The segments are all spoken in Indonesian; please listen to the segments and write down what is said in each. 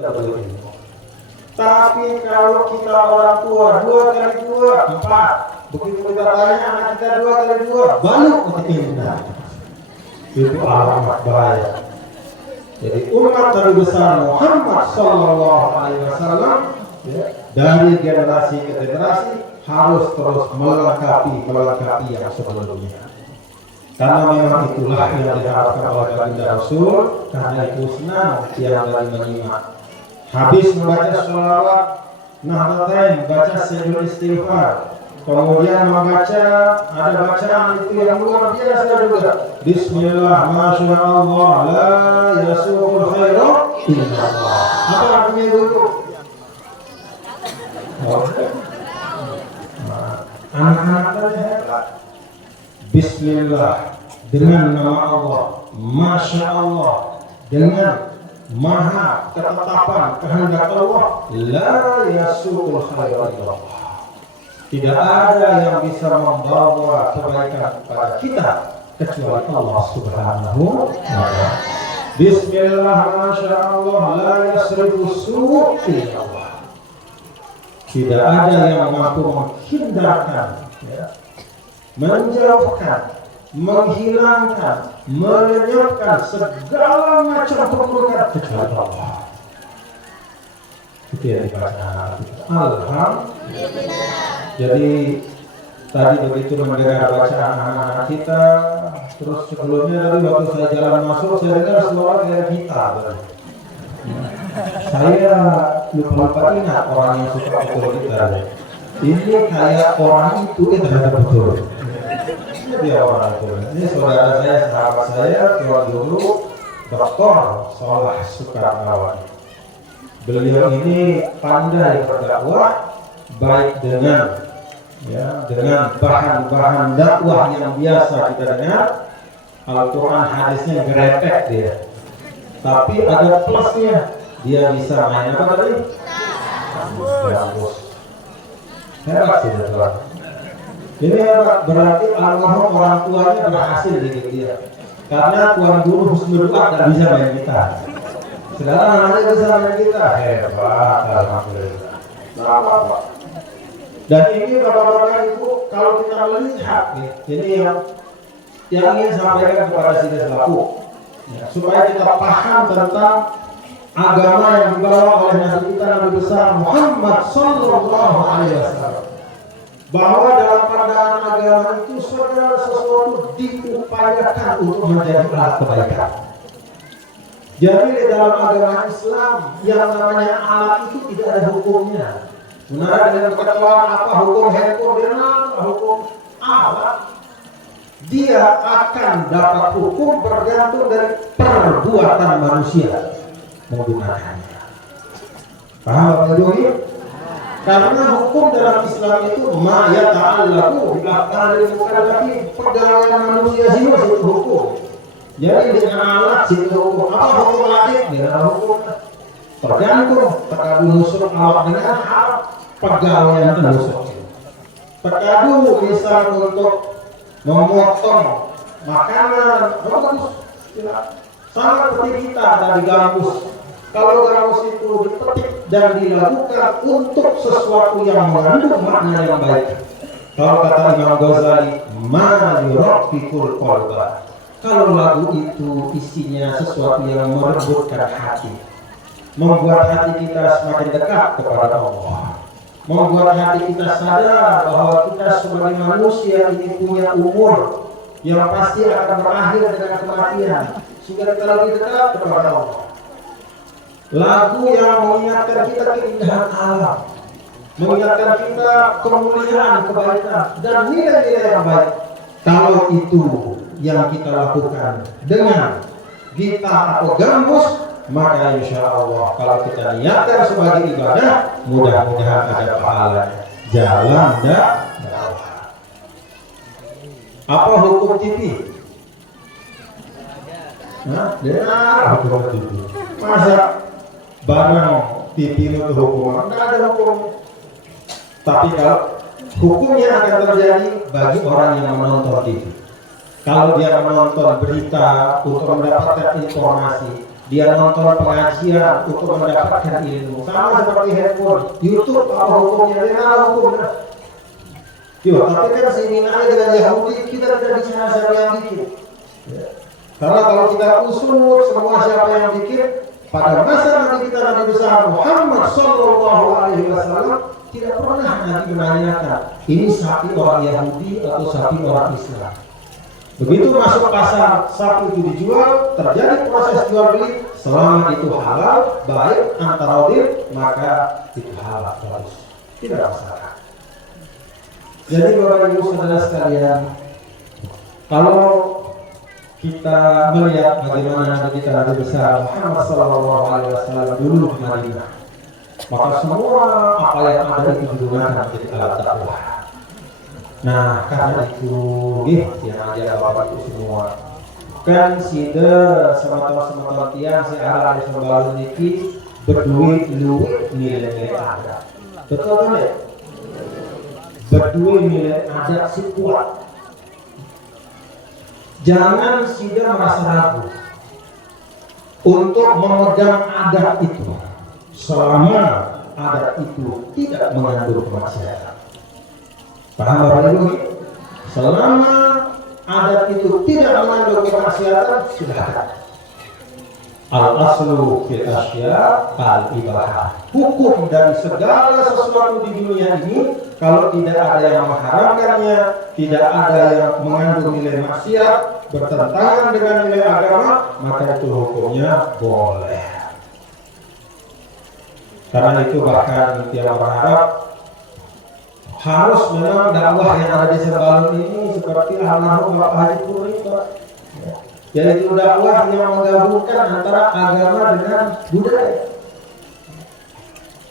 tidak boleh ilmu. Tapi kalau kita orang tua 2 kali 2 4, begitu kita tanya anak kita 2 kali 2 baru kita ilmu. Itu amat bahaya. Jadi umat Nabi besar Muhammad Sallallahu Alaihi Wasallam dari generasi ke generasi harus terus melengkapi yang sebelumnya. Karena memang itulah yang diharapkan oleh baginda Rasul. Karena itu senang tiap kali menyimak. Habis membaca sholawat, nahdlatain, baca sayyidul istighfar. Kemudian membaca, ada bacaan itu yang luar biasa juga. Bismillah, masya Allah, la yasuhul khairu illallah. Apa artinya itu? Anak-anak tadi hebat. Bismillah, dengan nama Allah, masya Allah, dengan maha ketetapan kehendak Allah, la yasuhul khairu illallah. Tidak ada yang bisa membawa kebaikan kepada kita kecuali Allah Subhanahu wa ta'ala. Bismillah, masya Allah, la yasrifu su'u illallah. Tidak ada yang mampu menghindarkan, menjauhkan, menghilangkan, melenyapkan segala macam keburukan kecuali Allah. Itu yang dibaca. Alhamdulillah. Jadi tadi begitu mendengar bacaan anak-anak kita, terus sebelumnya tadi waktu saya jalan masuk saya dengar suara kayak gitar. Saya lupa ingat orang yang suka pukul gitar. Ini kayak orang itu ternyata betul. Dia orang itu. Ini saudara saya, sahabat saya, tuan guru, Dr. Soleh Sukarnawan. Beliau ini pandai berdakwah, baik dengan bahan-bahan dakwah yang biasa kita dengar. Al-Quran hadisnya gerepek dia, tapi ada plusnya, dia bisa main apa tadi? Gambus. Hebat sih Tuhan. Ini hebat, berarti almarhum orang tuanya berhasil didik dia. Karena tuan guru Husnul Du'a tidak bisa main gitar. Sekarang anaknya bisa main gitar. Hebat, alhamdulillah. Nah, dan ini bapak-bapak ibu, kalau kita melihat nih, ini yang ingin sampaikan kepada sini selaku, supaya kita paham tentang agama yang dibawa oleh Nabi kita Nabi besar Muhammad Sallallahu Alaihi Wasallam. Bahwa dalam pandangan agama itu segala sesuatu diupayakan untuk menjadi alat kebaikan. Jadi di dalam agama Islam yang namanya alat itu tidak ada hukumnya. Benar dengan ketentuan apa hukum handphone dia hukum alat. Dia akan dapat hukum bergantung dari perbuatan manusia menggunakannya. Paham Bapak Ibu? Karena hukum dalam Islam itu ma yata'allaqu bi af'alil mukallafin, pegawaian manusia itu hukum. Jadi dengan alat itu hukum. Apa hukum alat? Dengan hukum tergantung terkadu nusuk awak dengan hal pegawaian nusuk. Terkadu misal untuk memotong makanan, bagus. Sama seperti kita tadi gambus. Kalau gambus itu dipetik dan dilakukan untuk sesuatu yang mengandung makna yang baik. Kalau kata Imam Ghazali, ma yuraqqiqul qalba. Kalau lagu itu isinya sesuatu yang merebutkan hati, membuat hati kita semakin dekat kepada Allah, membuat hati kita sadar bahwa kita sebagai manusia ini punya umur yang pasti akan berakhir dengan kematian, sehingga kita lebih dekat kepada Allah. Lagu yang mengingatkan kita keindahan alam, mengingatkan kita kemuliaan, kebaikan, dan nilai-nilai yang baik. Kalau itu yang kita lakukan dengan gitar atau gambus, maka insya Allah kalau kita niatkan sebagai ibadah, mudah-mudahan ada pahalanya. Jalan dakwah. Apa hukum TV? Nah, hukum TV. Masa barang TV itu hukum? Tidak ada hukum. Tapi kalau hukumnya akan terjadi bagi orang yang menonton TV. Kalau dia menonton berita untuk mendapatkan informasi, dia nonton pengajian untuk mendapatkan ilmu. Sama seperti handphone, YouTube apa hukumnya? Dia nggak hukumnya. Yo, tapi kan seminarnya dengan Yahudi kita tidak bicara siapa yang bikin. Ya. Karena kalau kita usut semua siapa yang bikin, pada masa Nabi kita Nabi besar Muhammad Sallallahu Alaihi Wasallam tidak pernah Nabi menanyakan ini sapi orang Yahudi atau sapi orang Islam. Begitu masuk pasar sapi itu dijual, terjadi proses jual beli, selama itu halal, baik antara odin, maka itu halal bagus, tidak masalah. Jadi Bapak Ibu Saudara sekalian, kalau kita melihat bagaimana Nabi kita Nabi besar Muhammad Sallallahu Alaihi Wasallam dulu di Madinah, maka semua apa yang ada itu digunakan menjadi alat dakwah. Nah, karena itu, yang aja Bapak Ibu semua, kan sida semotor tiang si arah di sembalun niki berduit luwih nilai ada. Betul kan ya? Berduit nilai ada si kuat. Jangan sida merasa ragu untuk memegang adat itu selama adat itu tidak mengandung kemaksiatan. Paham Bapak Ibu? Selama adat itu tidak mengandung kemaksiatan, silakan. Al-aslu fil asya al-ibahah. Hukum dari segala sesuatu di dunia ini, kalau tidak ada yang mengharamkannya, tidak ada yang mengandung nilai maksiat, bertentangan dengan nilai agama, maka itu hukumnya boleh. Karena itu bahkan tiap berharap harus memang dakwah yang ada di Sembalun ini seperti almarhum Bapak Haji Puri, yaitu dakwah yang menggabungkan antara agama dengan budaya.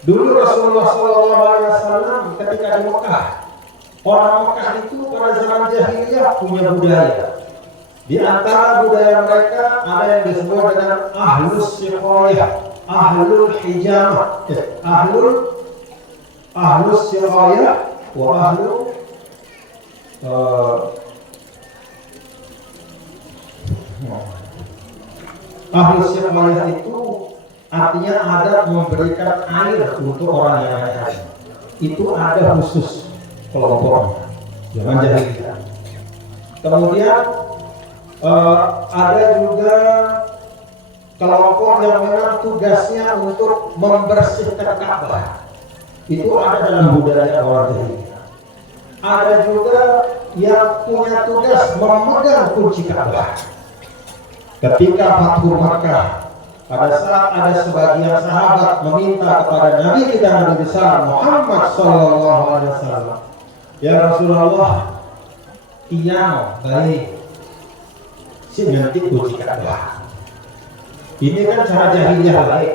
Dulu Rasulullah SAW ketika di Mekah, orang Mekah itu pada zaman jahiliyah punya budaya. Di antara budaya mereka ada yang disebut dengan ahlus siqayah, ahlul hijamah, ahlus siqayah wa ahlu ahlu siqayah itu artinya ada memberikan air untuk orang yang haji. Itu ada khusus kelompoknya zaman jahiliyah. Kemudian ada juga kelompok yang memang tugasnya untuk membersihkan Ka'bah. Itu ada dalam budaya orang jahiliyah. Ada juga yang punya tugas memegang kunci Ka'bah. Ketika Fathu Makkah, pada saat ada sebagian sahabat meminta kepada Nabi kita Nabi besar Muhammad Sallallahu Alaihi Wasallam, ya Rasulullah, iya baik, si nanti kunci Ka'bah. Ini kan cara jahiliyah baik.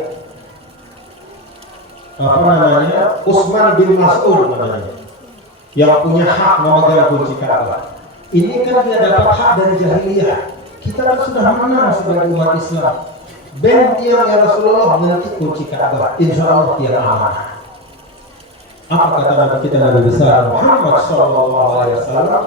Apa namanya? Utsman bin Mas'ud namanya, yang punya hak memegang kunci Ka'bah. Ini kan dia dapat hak dari jahiliyah. Kita kan sudah menang sebagai umat Islam. Ben tiang ya Rasulullah nanti kunci Ka'bah, insya Allah tiang amanah. Apa kata Nabi kita Nabi besar Muhammad Sallallahu Alaihi Wasallam?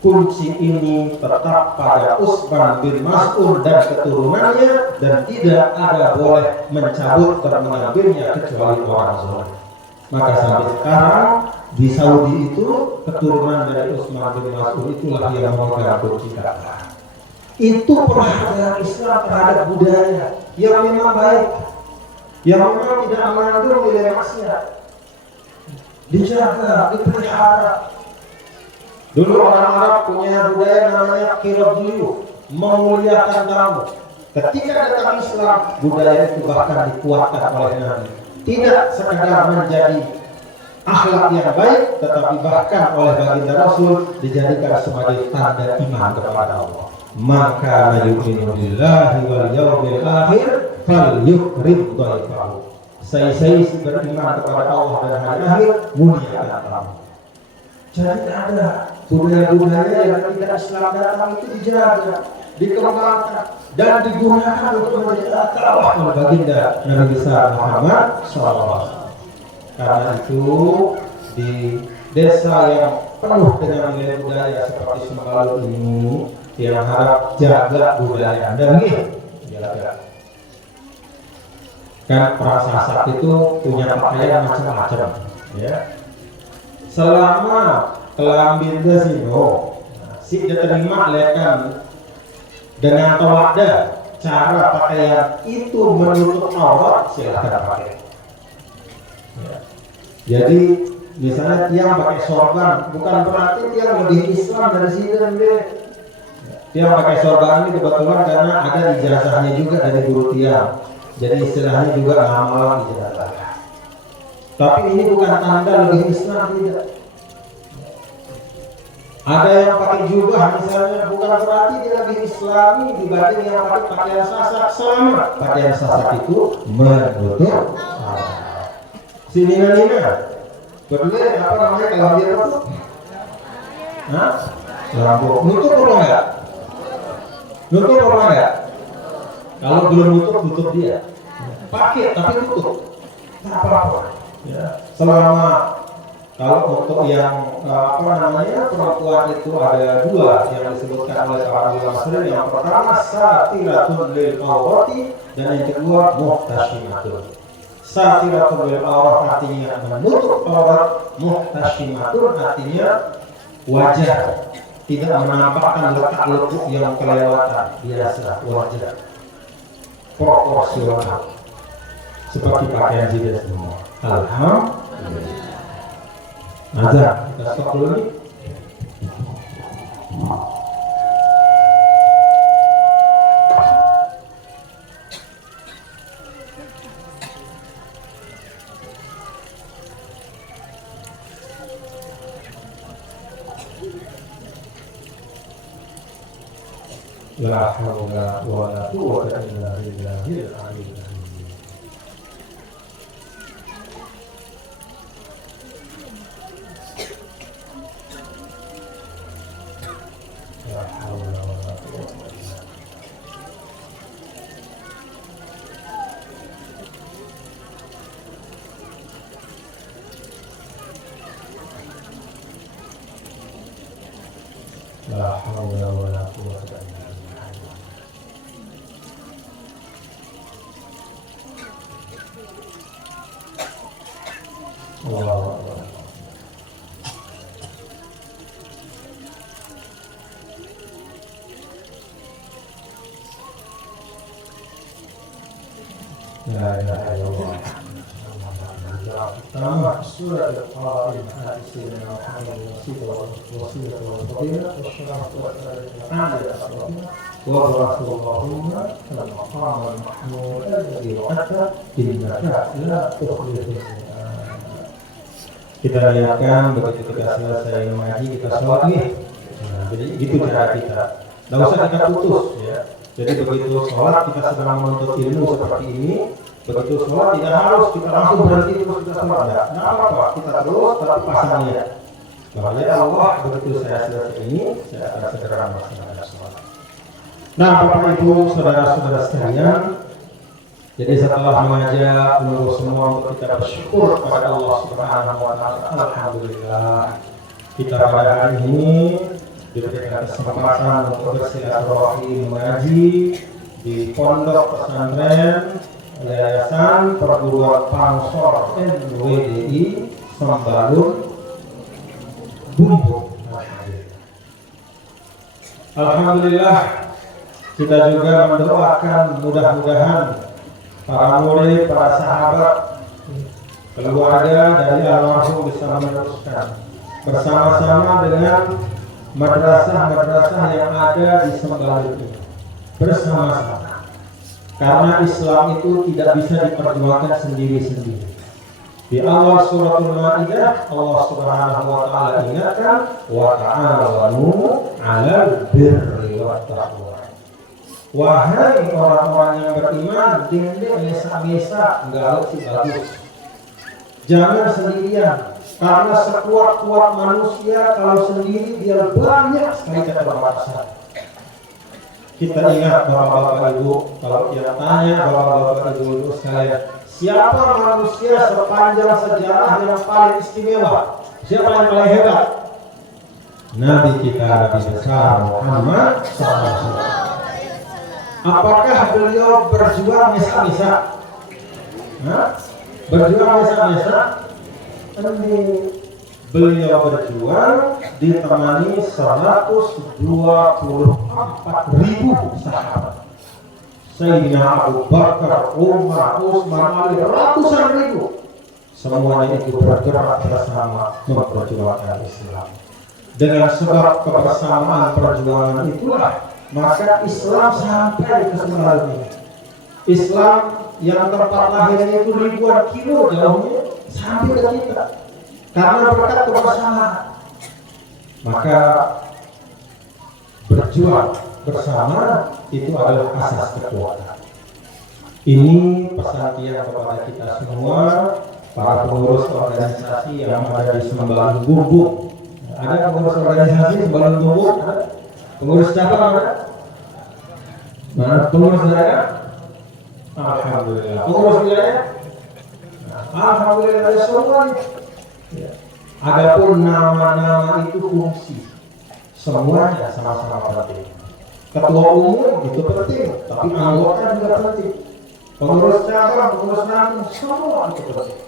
Kunci ini tetap pada Utsman bin Mas'ud dan keturunannya, dan tidak ada boleh mencabut dan mengambilnya kecuali orang zalim. Maka sampai sekarang di Saudi itu keturunan dari Utsman bin Mas'ud itulah yang memegang kunci Ka'bah. Itu penghargaan Islam terhadap budaya yang memang baik, yang memang tidak mengandung nilai maksiat. Dijaga, dipelihara. Dulu orang Arab punya budaya namanya kirabdiyu, memuliakan tamu. Ketika datang Islam, budaya itu bahkan dikuatkan oleh Nabi. Tidak sekadar menjadi akhlak yang baik, tetapi bahkan oleh baginda Rasul dijadikan sebagai tanda iman kepada Allah. Maka yu'minu billahi wal yawmil akhir falyukrim dhaifahu. Saya beriman kepada Allah dan hari akhir, muliakan tamu. Jadi ada budaya-budaya yang tidak Islam datang itu dijaga, dikembangkan dan digunakan untuk menjadi dakwah oleh baginda Nabi besar Muhammad SAW. Karena itu di desa yang penuh dengan nilai budaya seperti Sembalun ini, yang harap jaga budaya Anda nih, jaga. Kan orang Sasak itu punya pakaian macam-macam, ya. Selama kelambin desino, si diterima lekan dengan tawada cara pakaian itu menutup aurat, silahkan pakai. Ya. Jadi misalnya tiang pakai sorban, bukan berarti tiang lebih Islam dari sini dan deh. Tiang pakai sorban ini kebetulan karena ada ijazahnya juga dari guru tiang. Jadi istilahnya juga ngamal ijazah. Tapi ini bukan tanda lebih Islam, tidak. Ada yang pakai jubah misalnya, bukan berarti dia lebih Islami dibanding yang pakai pakaian Sasak. Sama pakaian Sasak itu menutup. Si Nina, betul apa namanya kalau dia tutup? Hah? Lampu. Nutup apa enggak? Nutup apa enggak? Kalau belum tutup dia. Pakai tapi tutup. Tak apa-apa. Ya. Selama kalau untuk yang apa namanya perempuan itu ada dua yang disebutkan oleh para ulama sering. Yang pertama satiratun lil aurati dan yang kedua muhtasyimatun. Satiratun lil aurat artinya menutup aurat, muhtasyimatun artinya wajar, tidak menampakkan letak-letuk yang kelewatan, biasa wajar, proporsional, seperti pakaian kita semua. Alhamdulillah. Azan, kita stop dulu nih. La haula wala quwwata illa billahil aliyyil azim. La haula wala quwwata illa billah. La haula wala quwwata illa billah. Allahu Akbar. La ilaha illallah. Tamat surah Al-Qur'an hadis Sayyidina Muhammad wasilah wal fadilah wassalatu wassalamu wa rasulullah al-maqam al-mahmud alladhi wa'ada innaka la tukhliful mi'ad. Kita lihatkan begitu kita selesai mengaji kita sholat nih. Nah, jadi gitu cara kita. Tidak usah kita putus ya. Jadi begitu sholat kita sedang menuntut ilmu seperti ini. Begitu sholat tidak harus kita langsung berhenti terus kita sholat. Tidak apa-apa, kita terus tapi pasang niat. Bahwa ya Allah begitu saya selesai ini saya akan segera melaksanakan sholat. Nah Bapak Ibu saudara-saudara sekalian, jadi setelah mengajak menurut semua untuk kita bersyukur kepada Allah Subhanahu wa Ta'ala, alhamdulillah kita pada hari ini diberikan kesempatan untuk bersilaturahmi mengaji di Pondok Pesantren Yayasan Perguruan Pansor NWDI Sembalun Bumbung. Alhamdulillah kita juga mendoakan mudah-mudahan para murid, para sahabat, keluarga dari almarhum bisa meneruskan bersama-sama dengan madrasah-madrasah yang ada di Sembalun ini bersama-sama. Karena Islam itu tidak bisa diperjuangkan sendiri-sendiri. Di awal suratul Maidah Allah Subhanahu wa Ta'ala ingatkan wa ta'awanu 'alal birri wat taqwa. Wahai orang-orang yang beriman, jangan mesa-mesa enggak sih bagus. Jangan sendirian, karena sekuat-kuat manusia kalau sendiri dia banyak sekali keterbatasan. Kita ingat bapak-bapak ibu, kalau kita tanya bapak-bapak ibu sekalian, siapa manusia sepanjang sejarah yang paling istimewa? Siapa yang paling hebat? Nabi kita Nabi besar Muhammad SAW. Apakah beliau berjuang misa-misa? Berjuang biasa-biasa. Beliau berjuang ditemani 124.000 sahabat. Sayyidina Abu Bakar, Umar, Utsman, Ali, ratusan ribu. Semuanya itu bergerak bersama memperjuangkan Islam. Dengan sebab kebersamaan perjuangan itulah maka Islam sampai ke sekarang ini. Islam yang tempat lahirnya itu ribuan kilo jauhnya sampai ke kita karena berkat kebersamaan. Maka berjuang bersama itu adalah asas kekuatan. Ini pesan tiang kepada kita semua, para pengurus organisasi yang ada di Sembalun Bumbung. Ada pengurus organisasi Sembalun Bumbung? Pengurus cabang ada? Mana pengurus daerah? Alhamdulillah. Pengurus wilayah? Alhamdulillah ada semuanya. Ya. Adapun nama-nama itu fungsi, semuanya sama-sama penting. Ketua umum itu penting, tapi anggota juga penting. Pengurus cabang, pengurus namun semua itu penting.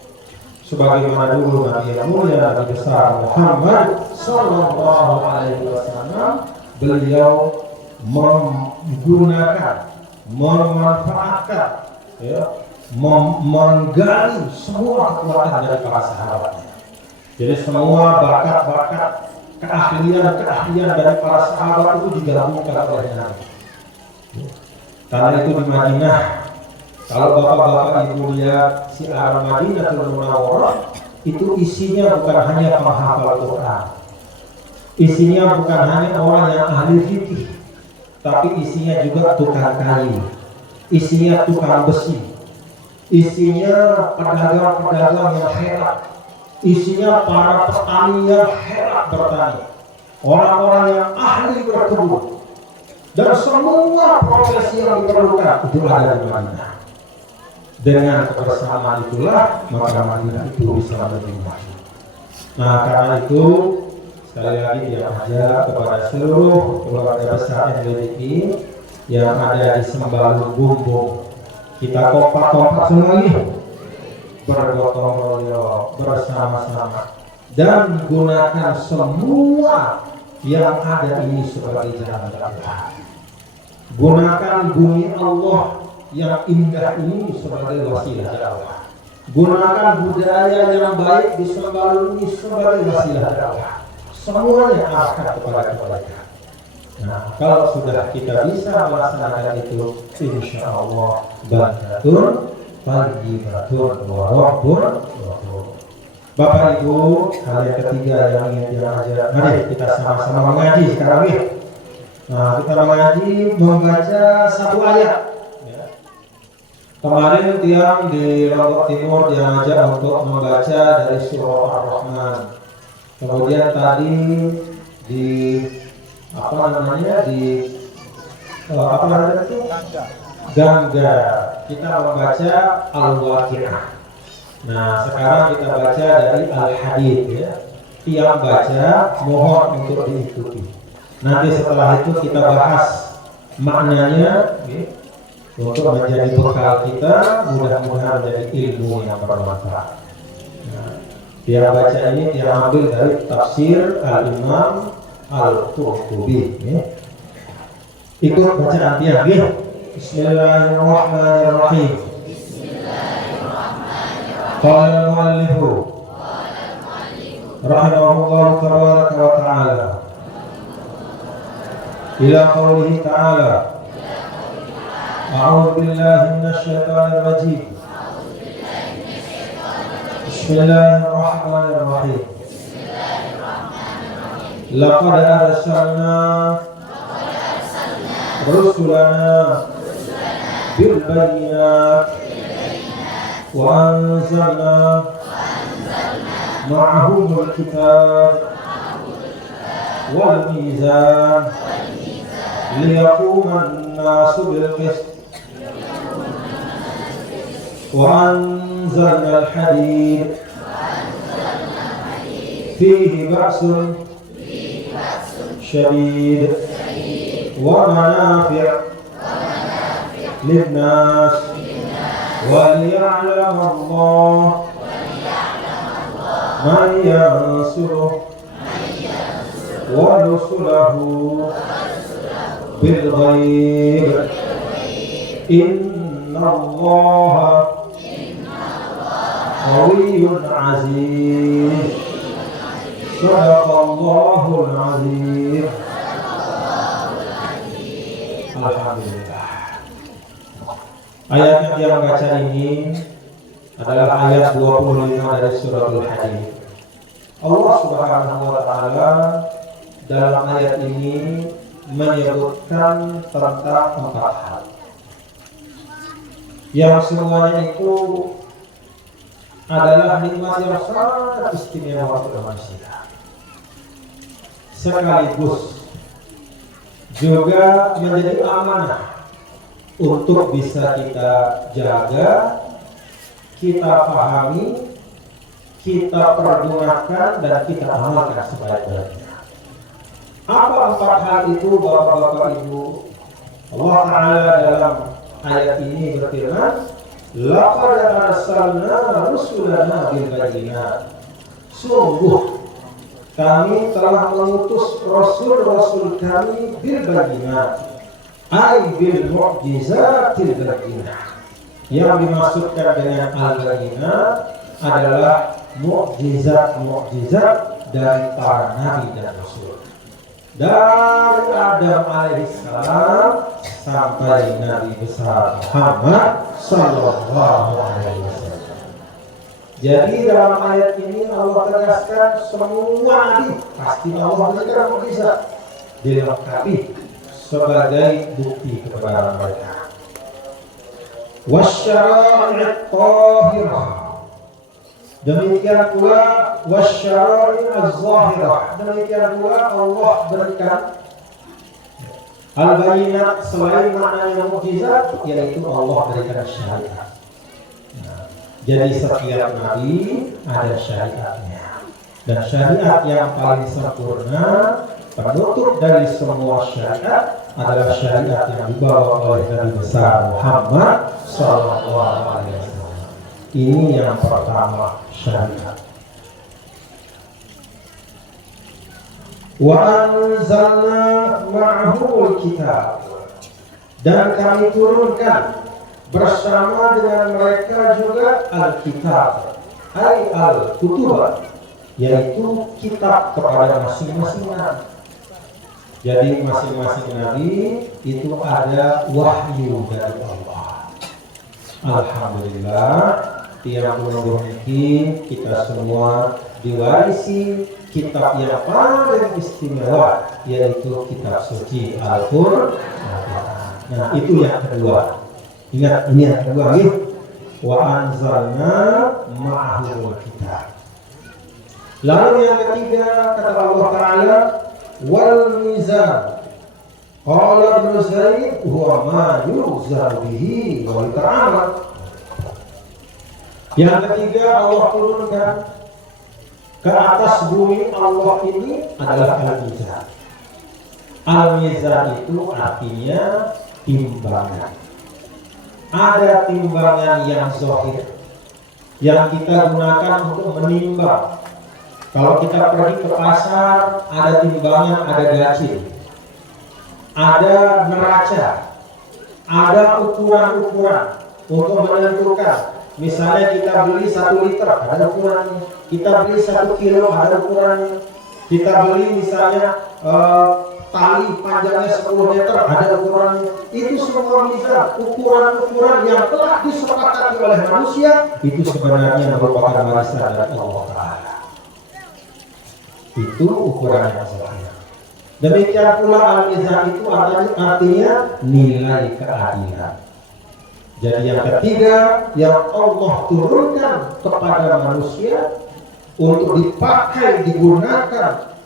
Sebagaimana dulu Nabi yang mulia Nabi besar Muhammad Sallallahu Alaihi Wasallam, beliau menggunakan, memanfaatkan, menggali semua kekuatan dari para sahabatnya. Jadi semua bakat-bakat, keahlian dari para sahabat itu digabungkan oleh Nabi. Karena itu di Madinah, kalau bapak-bapak ibu lihat siar Madinatul Munawwarah, itu isinya bukan hanya penghafal Quran, isinya bukan hanya orang yang ahli fikih, tapi isinya juga tukang kayu, isinya tukang besi, isinya pedagang-pedagang yang hebat, isinya para petani yang hebat bertani, orang-orang yang ahli berkebun, dan semua profesi yang diperlukan itu ada di Madinah. Dengan kebersamaan itulah maka Madinah itu bisa lebih maju. Nah, karena itu sekali lagi dia ajak kepada seluruh keluarga besar NWDI yang ada di Sembalun Bumbung, kita kompak-kompak semua ini, bergotong royong bersama-sama dan gunakan semua yang ada ini sebagai jalan dakwah. Gunakan bumi Allah yang indah ini sebagai wasilah dakwah. Gunakan budaya yang baik di Sembalun ini sebagai wasilah dakwah. Semuanya arahkan kepada kebaikan. Nah, kalau sudah kita bisa melaksanakan itu, insya Allah barakatun, tayyibatun, wa rabbun ghafur. Bapak Ibu, hal yang ketiga yang ingin diajar, mari kita sama-sama mengaji sekarang ini. Nah, kita mengaji membaca satu ayat. Kemarin tiang di Lombok Timur diajak untuk membaca dari surah Ar-Rahman. Kemudian tadi di Gangga kita membaca Al-Waqi'ah. Nah, sekarang kita baca dari Al-Hadid ya. Tiang baca, mohon untuk diikuti. Nanti setelah itu kita bahas maknanya untuk menjadi bekal kita, mudah-mudahan menjadi ilmu yang bermanfaat. Nah, dia baca ini dia ambil dari tafsir Al-Imam Al-Qurtubi. Ikut bacaan dia. Bismillahirrahmanirrahim. Qala al-muallifu rahimahullah tabaraka wa ta'ala ila qawlihi ta'ala أعوذ بالله من الشيطان الرجيم بسم الله الرحمن الرحيم لقد أرسلنا رسلنا بالبينات وأنزلنا معهم الكتاب والميزان ليقوم الناس بالقسط وأنزلنا الحديد فيه بأس شديد ومنافع للناس وليعلم الله من ينصره ورسله بالغيب إن الله قوي عزيز صدق الله العظيم. Alhamdulillah. Ayat yang dia baca ini adalah ayat 25 dari suratul Hadid. Allah Subhanahu wa taala dalam ayat ini menyebutkan tentang 4 hal yang semuanya itu adalah nikmat yang sangat istimewa untuk manusia, sekaligus juga menjadi amanah untuk bisa kita jaga, kita pahami, kita pergunakan, dan kita amalkan sebaik-baiknya. Apa 4 hal itu, Bapak-bapak Ibu? Allah Ta'ala dalam ayat ini berfirman, laqad arsalna rusulana bil bayyinat. Sungguh kami telah mengutus rasul-rasul kami bil bayyinat, ay bil mu'jizatil bayyinat. Yang dimaksudkan dengan al-bayyinat adalah mukjizat-mukjizat dari para nabi dan rasul, dari Adam alaihissalam sampai Nabi besar Muhammad sallallahu alaihi wasallam. Jadi dalam ayat ini Allah tegaskan semua nabi pasti Allah berikan mukjizat, dilengkapi sebagai bukti kepada mereka. Wasyara'i' thahirah, demikian pula wasyara'i' az-zahirah, demikian pula Allah berikan al-bayyinat selain maknanya mukjizat, yaitu Allah berikan syariat. Jadi setiap nabi ada syariatnya, dan syariat yang paling sempurna, penutup dari semua syariat adalah syariat yang dibawa oleh Nabi besar Muhammad sallallahu alaihi wasallam. Ini yang pertama, syariat. Wa anzalna ma'ahul kitab, dan kami turunkan bersama dengan mereka juga al-kitab, ay al-kutub, yaitu kitab kepada masing-masing nabi. Jadi masing-masing nabi itu ada wahyu dari Allah. Alhamdulillah, tiap bulan ini kita semua diwarisi kitab yang paling istimewa, yaitu kitab suci Al-Qur'an. Nah, itu yang kedua. Ingat, ini yang kedua nih. Wa anzalna ma'ahul kitab. Lalu yang ketiga kata Allah Ta'ala, wal mizan. Qala Ibnu Zaid huwa ma yuzar bihi wa ta'ala. Yang ketiga Allah turunkan ke atas bumi Allah ini adalah al-mizan. Al-mizan itu artinya timbangan. Ada timbangan yang zahir yang kita gunakan untuk menimbang. Kalau kita pergi ke pasar, ada timbangan, ada gacil, ada neraca, ada ukuran-ukuran untuk menentukan. Misalnya kita beli 1 liter, ada ukurannya. Kita beli 1 kilo, ada ukurannya. Kita beli misalnya tali panjangnya 10 meter, ada ukurannya. Itu semua bisa ukuran-ukuran yang telah disepakati oleh manusia, itu sebenarnya merupakan warisan dari Allah Ta'ala. Itu ukuran yang zahir. Demikian pula al-mizan itu artinya nilai keadilan. Jadi yang ketiga yang Allah turunkan kepada manusia untuk dipakai, digunakan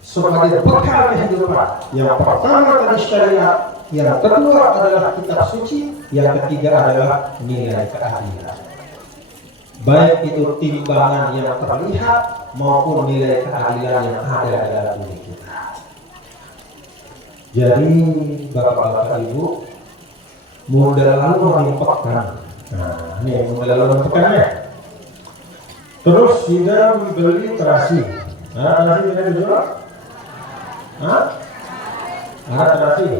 sebagai bekal kehidupan. Yang pertama tadi syariat, yang kedua adalah kitab suci, yang ketiga adalah nilai keadilan. Baik itu timbangan yang terlihat maupun nilai keadilan yang ada dalam diri kita. Jadi Bapak-bapak Ibu, modal lalu menyimpakkan Nah, ini model menentukannya. Terus sudah membeli terasi. Nah, terasi tidak dijual? Hah? Ada terasi.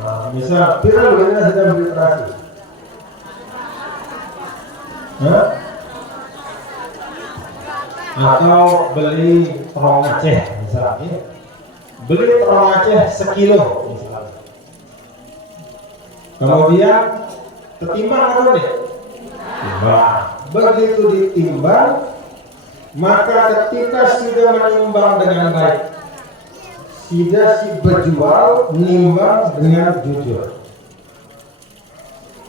Nah, misal pira belinya sudah beli terasi. Hah? Atau beli terong Aceh misalnya. Beli terong Aceh sekilo misalnya. Kemudian ketimbang apa nih? Timbang. Begitu ditimbang, maka ketika sudah menimbang dengan baik, sudah si berjual nimbang dengan jujur.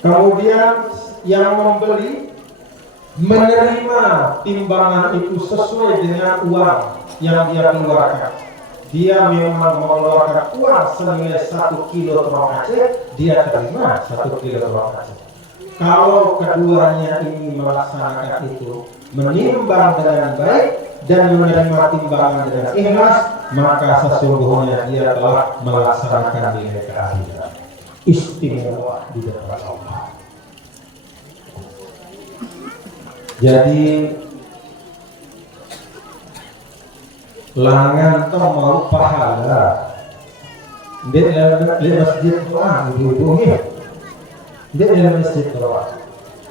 Kemudian yang membeli menerima timbangan itu sesuai dengan uang yang dia keluarkan. Dia memang mengeluarkan uang senilai 1 kilo terong Aceh, dia terima 1 kilo terong Aceh. Kalau keduanya ini melaksanakan itu, menimbang dengan baik dan menerima timbangan dengan ikhlas, maka sesungguhnya dia telah melaksanakan nilai keadilan istimewa di depan Allah. Jadi langan toh mau pahala di masjid doa ibu-ibu nih, di masjid doa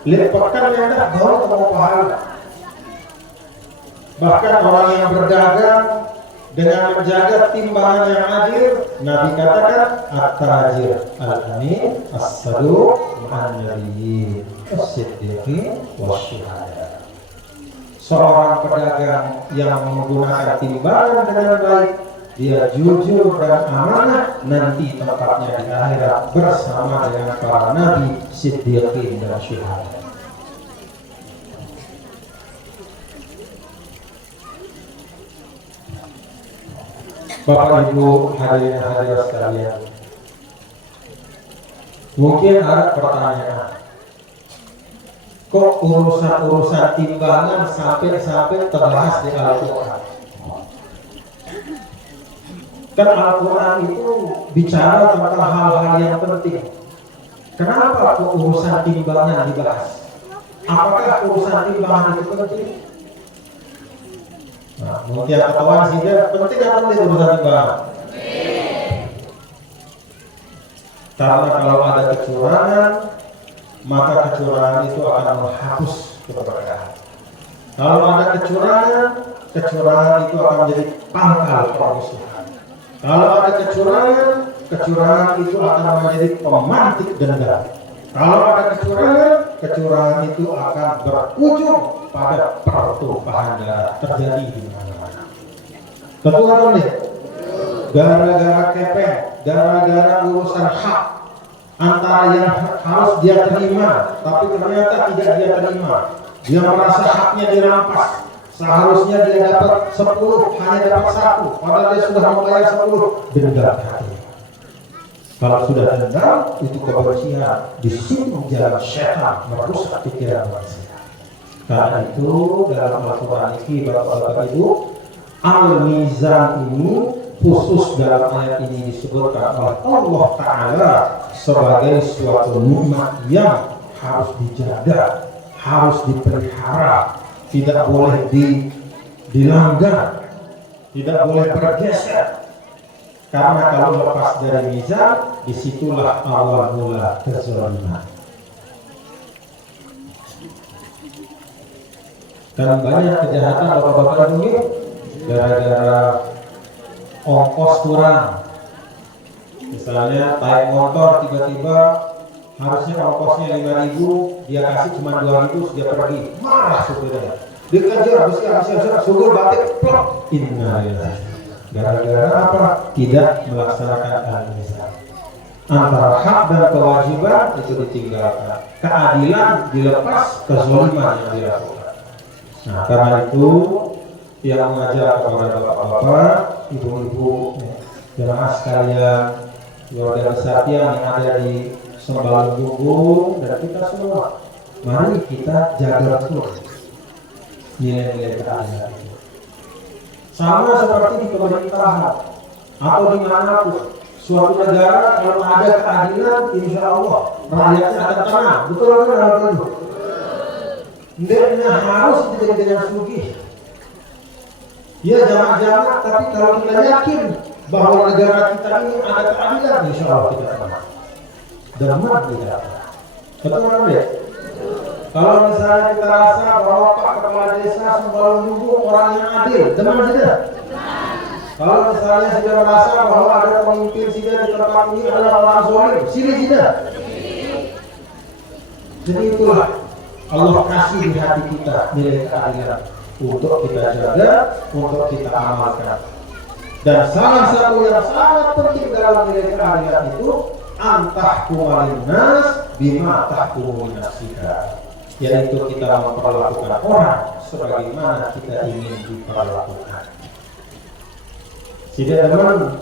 lihat pekan yang dah baru mau pahala. Bahkan orang yang berdagang dengan menjaga timbangan yang adil, Nabi katakan at-tajir al-amin as-saduq ma'an-nabiyyin as-siddiqin wasyuhada. Seorang pedagang yang menggunakan timbangan dengan baik, dia jujur dan amanah, nanti tempatnya di akhirat bersama dengan para nabi, siddiqin dan syuhada. Bapak Ibu hadirin hadirat sekalian, mungkin ada pertanyaan, kok urusan-urusan timbangan sampai terbahas di Al-Quran? Kan Al-Quran itu bicara tentang hal-hal yang penting. Kenapa kok urusan timbangan dibahas? Apakah urusan timbangan itu penting? Nah, mungkin ketahuan sih dia penting apa nih urusan timbangan? Karena kalau ada kecurangan, maka kecurangan itu akan menghapus keberkahan. Kalau ada kecurangan itu akan menjadi pangkal permusuhan. Kalau ada kecurangan itu akan menjadi pemantik dendam. Kalau ada kecurangan itu akan berujung pada pertumpahan darah terjadi di mana-mana. Betul atau tidak? Gara-gara kepeng, gara-gara urusan hak antara yang harus dia terima, tapi ternyata tidak dia terima. Dia merasa haknya dirampas. Seharusnya dia dapat 10, hanya dapat 1, padahal dia sudah membayar 10. Dendam hati. Kalau sudah dendam, itu kebencian. Di situ jalan syaitan merusak pikiran manusia. Karena itu dalam Al-Quran ini, Bapak-bapak Ibu, Al-Mizan ini khusus dalam ayat ini disebutkan oleh Allah Ta'ala sebagai suatu nikmat yang harus dijaga, harus dipelihara, tidak boleh dilanggar, tidak boleh bergeser. Karena kalau lepas dari mizan, disitulah awal mula kezaliman. Dan banyak kejahatan bapak-bapak ini gara-gara ongkos kurang. Misalnya naik motor tiba-tiba harusnya ongkosnya 5.000, dia kasih cuma 2.000, dia pergi. Marah supirnya. Dikejar, habisnya suruh batik, plok. Innalillahi. Gara-gara apa? Tidak melaksanakan al-mizan. Antara hak dan kewajiban itu ditinggalkan. Keadilan dilepas, kezaliman yang dilakukan. Nah, karena itu yang mengajar kepada bapak-bapak, ibu-ibu, jemaah sekalian, keluarga besar yang ada di Sembalun Gunggung dan kita semua, mari kita jaga betul nilai-nilai keadilan itu. Sama seperti di pemerintahan atau dimanapun, suatu negara kalau ada keadilan, insya Allah rakyatnya akan tenang. Betul atau tidak? Enggak harus kita dengan sugih. Ya jamak-jamak, tapi kalau kita yakin bahwa negara kita ini ada keadilan, insya Allah kita tenang. Damai tidak. Betul atau tidak? Kalau misalnya kita rasa bahwa Pak Kepala Desa selalu mendukung orang yang adil, damai tidak? Kalau misalnya sudah merasa bahwa ada pemimpin sini di tempat ini adalah orang zalim, sini tidak? Jadi itulah Allah kasih di hati kita nilai keadilan untuk kita jaga, untuk kita amalkan. Dan salah satu yang sangat penting dalam nilai keadilan itu antahkumalin nas bima tahkumu nafsika, yaitu kita memperlakukan orang sebagaimana kita ingin diperlakukan. Tidak teman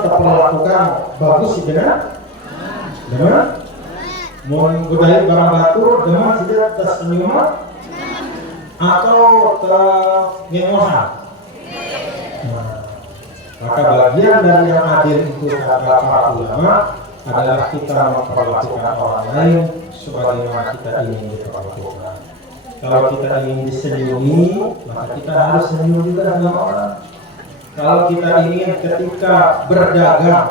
terperlakukan bagus sih dengan mau budaya barang batur dengan tidak tersenyuman atau terngemosan. Maka bagian dari yang adil itu kata para ulama adalah kita memperlakukan orang lain sebagaimana kita ingin diperlakukan. Kalau kita ingin disenyumi, maka kita harus senyum juga dengan orang. Kalau kita ingin ketika berdagang,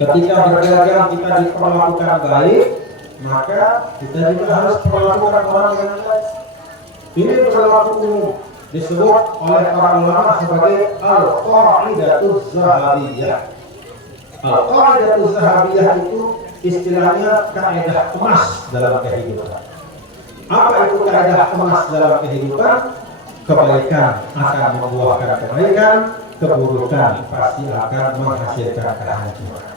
ketika berdagang kita diperlakukan baik, maka kita juga harus perlakukan orang yang baik. Ini berlaku umum, disebut oleh para ulama sebagai al-qaidatuz zahabiyah. Al-qaidatuz zahabiyah itu istilahnya kaidah emas dalam kehidupan. Apa itu kaidah emas dalam kehidupan? Kebaikan akan membuahkan kebaikan, keburukan pasti akan menghasilkan kehancuran.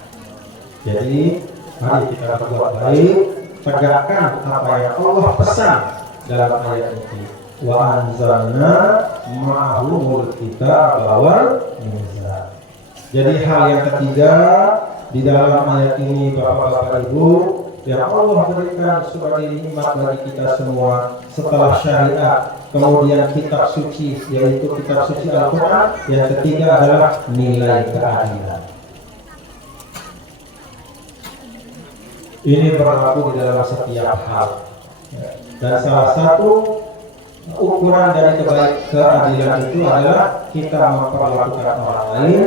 Jadi mari kita berbuat baik, tegakkan apa yang Allah pesan dalam ayat ini. Wa anzalna ma'ahumul kitaba wal mizan. Jadi hal yang ketiga di dalam ayat ini Bapak-bapak Ibu yang Allah berikan sebagai nikmat bagi kita semua setelah syariat, kemudian kitab suci yaitu kitab suci Al-Quran, yang ketiga adalah nilai keadilan. Ini berlaku di dalam setiap hal, dan salah satu ukuran dari keadilan itu adalah kita memperlakukan orang lain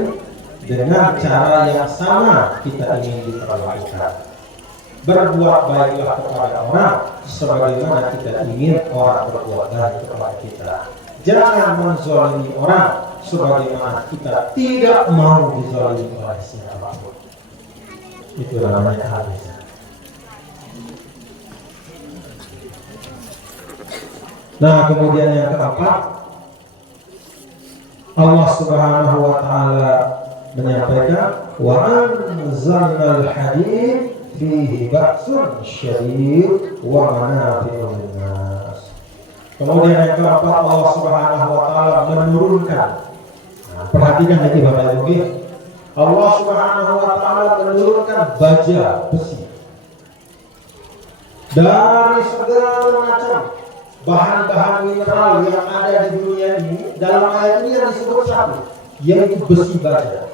dengan cara yang sama kita ingin diperlakukan. Berbuat baiklah kepada orang sebagaimana kita ingin orang berbuat baik kepada kita. Jangan menzalimi orang sebagaimana kita tidak mau dizalimi oleh siapapun. Itu namanya hadis. Nah, kemudian yang keempat, Allah Subhanahu wa taala menyampaikan wa anzalnal hadid fihi ba'sun syadid wa manafi'u linnas. Kemudian yang keempat, Allah Subhanahu wa taala menurunkan. Nah, perhatikan lagi Bapak Ibu. Allah Subhanahu wa taala menurunkan baja besi dari segala macam bahan-bahan mineral yang ada di dunia ini. Dalam ayat ini yang disebut satu, yaitu besi baja.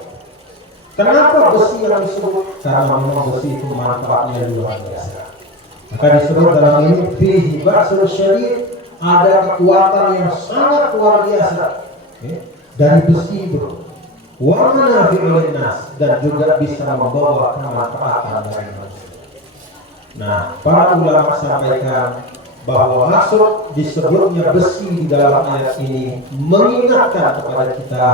Kenapa besi yang disebut? Karena memang besi itu manfaatnya luar biasa. Maka disebut dalam ini fihi ba'sun syadid, ada kekuatan yang sangat luar biasa dari besi itu. Wa manafi'u linnas, dan juga bisa membawa kemanfaatan bagi manusia. Nah, para ulama sampaikan bahwa maksud disebutnya besi di dalam ayat ini mengingatkan kepada kita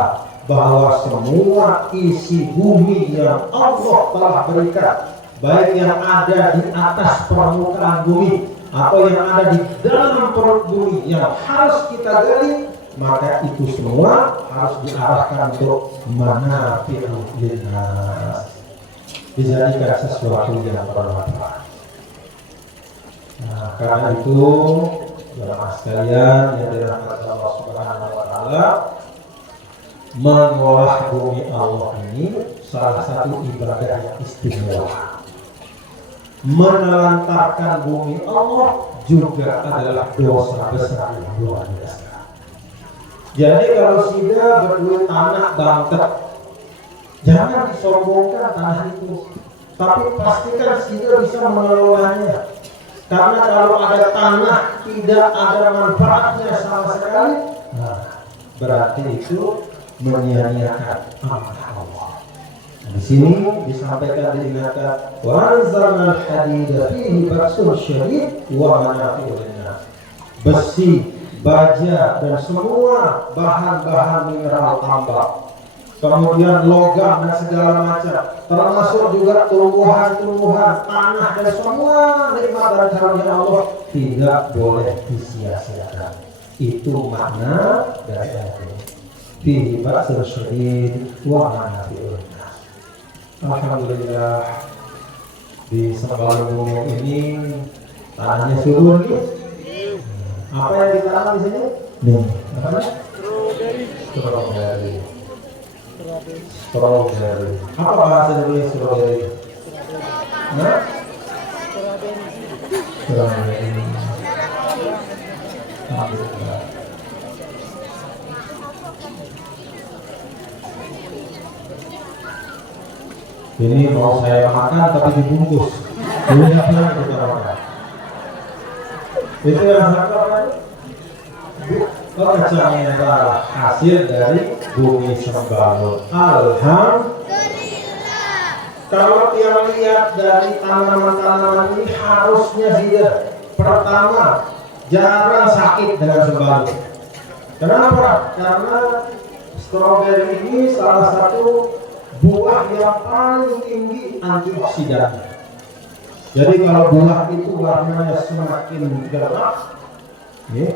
bahwa semua isi bumi yang Allah telah berikan, baik yang ada di atas permukaan bumi atau yang ada di dalam perut bumi yang harus kita gali, maka itu semua harus diarahkan untuk manafi'u linnas, dijadikan sesuatu yang bermanfaat. Nah, karena itu jemaah sekalian yang dirahmati Allah Subhanahu wa taala, mengolah bumi Allah ini salah satu ibadah yang istimewa. Menelantarkan bumi Allah juga adalah dosa besar yang luar biasa. Jadi kalau sudah berduit tanah bangket, Jangan disombongkan tanah itu, tapi pastikan kita bisa mengelolanya. Karena kalau ada tanah tidak ada manfaatnya sama sekali, nah, berarti itu menyia-nyiakan amanah Allah. Di sini disampaikan, diingatkan, wa anzalnal hadida fihi ba'sun syadid wa manafi'u linnas. Besi, baja dan semua bahan-bahan mineral tambang, kemudian logam dan segala macam, termasuk juga tumbuhan-tumbuhan, tanah dan semua nikmat dan karunia Allah tidak boleh disia-siakan. Itu makna dari ayat ini. Fihi ba'sun syadid wa manafi'u linnas. Alhamdulillah, di Sembalun Bumi ini tanahnya subur nih. Apa yang ditanam di sini? Nih, apa? Strawberry. Strawberry. Apa bahasa Indonesia strawberry? Nah? Strawberry. Alhamdulillah. Ini mau saya makan tapi dibungkus. Ini apa kita makan? Itu yang satu apa? Kacang merah hasil dari bumi Sembalun. Alhamdulillah. Kalau yang lihat dari tanaman-tanaman ini harusnya dia pertama jarang sakit dengan Sembalun. Kenapa? Karena stroberi ini salah satu buah yang paling tinggi antioksidan. Jadi kalau buah itu warnanya semakin gelap, ya,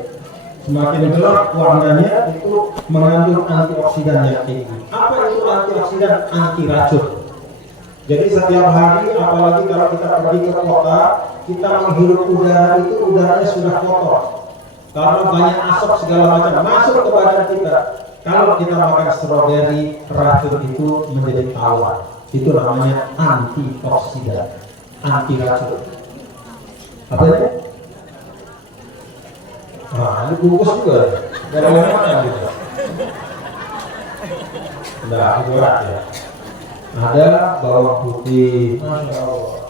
semakin gelap warnanya itu mengandung antioksidan yang tinggi. Apa itu antioksidan? Anti racun. Jadi setiap hari, apalagi kalau kita pergi ke kota, kita menghirup udara itu udaranya sudah kotor. Karena banyak asap segala macam masuk ke badan kita. Kalau kita makan stroberi, racun itu menjadi tawar. Itu namanya antioksidan, anti racun. Apa itu? Nah, ini bungkus juga. Dari mana gitu? Nah, itu ya. Ada bawang putih, Masya Allah.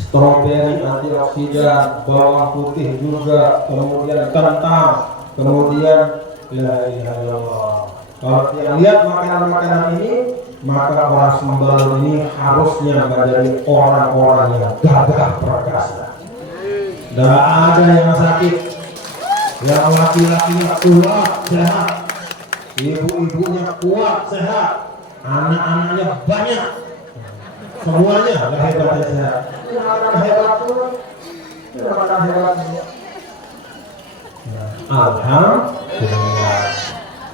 Stroberi antioksidan, bawang putih juga, kemudian kentang, kemudian la ilaha illallah. Kalau yang lihat makanan-makanan ini, maka orang Sembalun ini harusnya menjadi orang-orang yang gagah perkasa. Tidak ada yang sakit, yang laki-lakinya kuat sehat, ibu-ibunya kuat sehat, anak-anaknya banyak, semuanya hebat sehat. Yang makan hebat tuh, yang makan hebat semua. Alhamdulillah.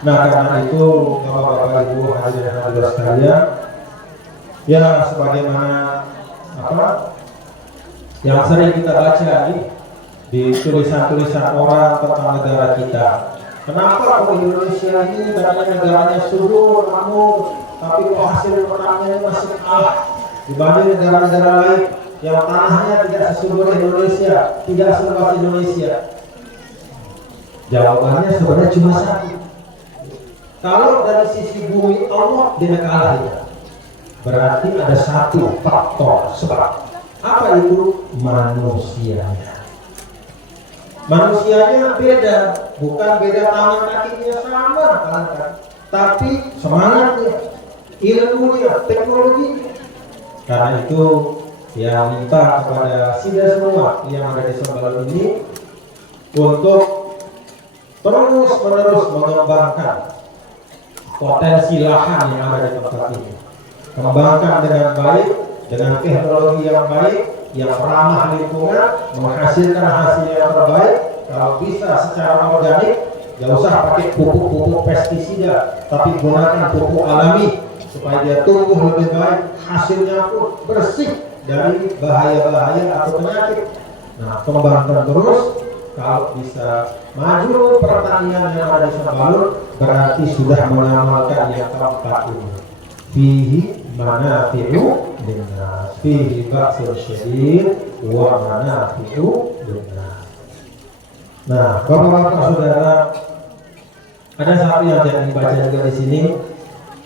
Nah, karena itu Bapak-bapak Ibu hadirin sekalian, ya sebagaimana apa yang sering kita baca nih di tulisan-tulisan orang tentang negara kita. Kenapa kok Indonesia ini katanya negaranya subur, makmur, tapi kok hasil pertaniannya masih kalah dibanding negara-negara lain yang tanahnya tidak sesubur Indonesia, tidak seluas Indonesia? Jawabannya sebenarnya cuma satu. Kalau dari sisi bumi Allah dia kalah ya. Berarti ada satu faktor sebab. Apa itu? Manusianya. Manusianya beda, bukan beda tangan kakinya sama kan, tapi semangatnya, ilmunya, teknologinya. Karena itu yang minta kepada Sida semua yang ada di Sembalun ini untuk terus-menerus mengembangkan potensi lahan yang ada di tempat ini. Kembangkan dengan baik, dengan teknologi yang baik, yang ramah lingkungan, menghasilkan hasil yang terbaik. Kalau bisa secara organik, gak usah pakai pupuk-pupuk pestisida, tapi gunakan pupuk alami supaya dia tumbuh lebih baik, hasilnya pun bersih dari bahaya-bahaya atau penyakit. Nah, kembangkan terus. Kalau bisa maju pertanian yang ada di Sembalun, berarti sudah mengamalkan yang keempat ini. Fihi manafi'u linnas, fihi ba'sun syadid wa manafi'u linnas. Nah, Bapak-bapak saudara, ada satu yang saya ingin baca juga di sini.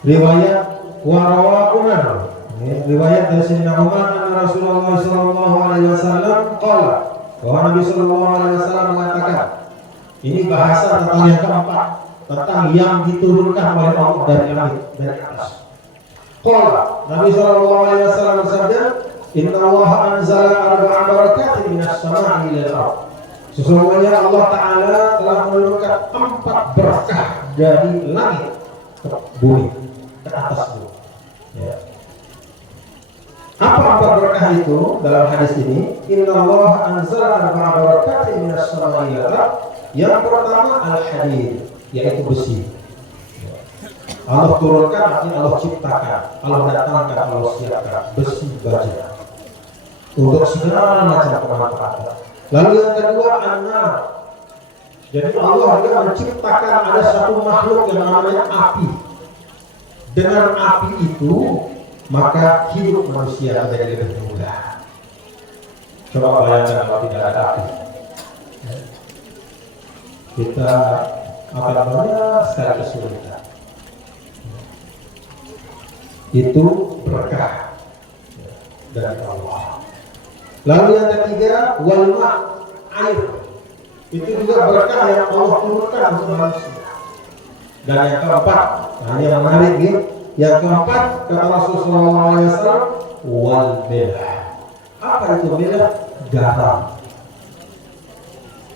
Riwayat Wa Umar, riwayat dari Sayyidina Umar, anna Rasulullah sallallahu alaihi wasallam qala, bahwa Nabi sallallahu alaihi wasallam mengatakan, ini bahasa tentang yang keempat, tentang yang diturunkan oleh Allah dari langit, dari atas. Qala, Nabi sallallahu alaihi wasallam bersabda, inna Allah anzala arba'a barakatin minas sama'i ilal ardh. Sesungguhnya Allah Ta'ala telah menurunkan 4 berkah dari langit ke bumi, ke atas bumi. Ya. Apa 4 berkah itu dalam hadis ini? Inna Allah anzala arba'a barakatin minas sama'i ilal ardh. Yang pertama al-hadid, yaitu besi. Allah turunkan, artinya Allah ciptakan, Allah datangkan, Allah siapkan besi baja untuk segala macam kemanfaatan. Lalu yang kedua an-nar. Jadi Allah juga menciptakan ada satu makhluk yang namanya api. Dengan api itu maka hidup manusia menjadi lebih mudah. Coba bayangkan kalau tidak ada api, kita akan banyak sekali kesulitan. Itu berkah dari Allah. Lalu yang ketiga walma, air. Itu juga berkah yang Allah turunkan untuk manusia. Dan yang keempat, nah ini yang menarik gitu. Yang keempat kata Rasulullah SAW, wal milah. Apa itu milah? Garam.